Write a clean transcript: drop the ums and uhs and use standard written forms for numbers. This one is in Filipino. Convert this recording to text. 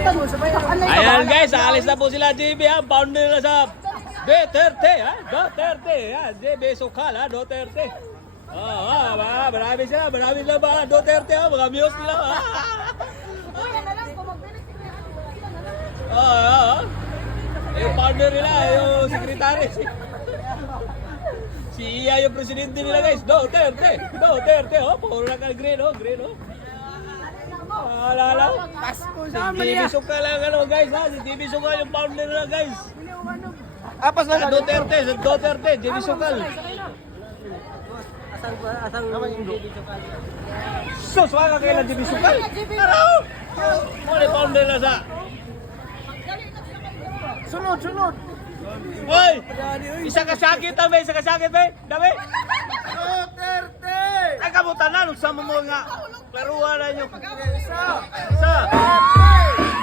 Ayan guys, alis na po sila JB ha. Founder nila sa Duterte ha. Duterte ha. JB Sukal ha. Duterte. Marami sila ba? Duterte ha. Mga views nila ha. Yung founder nila, yung secretary. Si Iya yung presidente nila guys. Duterte. Oh, puro na ka green oh. Alala. JB Sukal lang ano guys ha. Si JB Sukal yung founder nila guys. Apas na Duterte, JB Sukal. Asang naman yung JB Sukal. Sus, wala kailan JB Sukal. Taraw! Wala yung founder na sa... Sunod. Hoy! Isa ka sakit ba? Dami? Duterte! Ay, kamutan na. Nung sama mo nga. Laruan na nyo. Isa! Isa!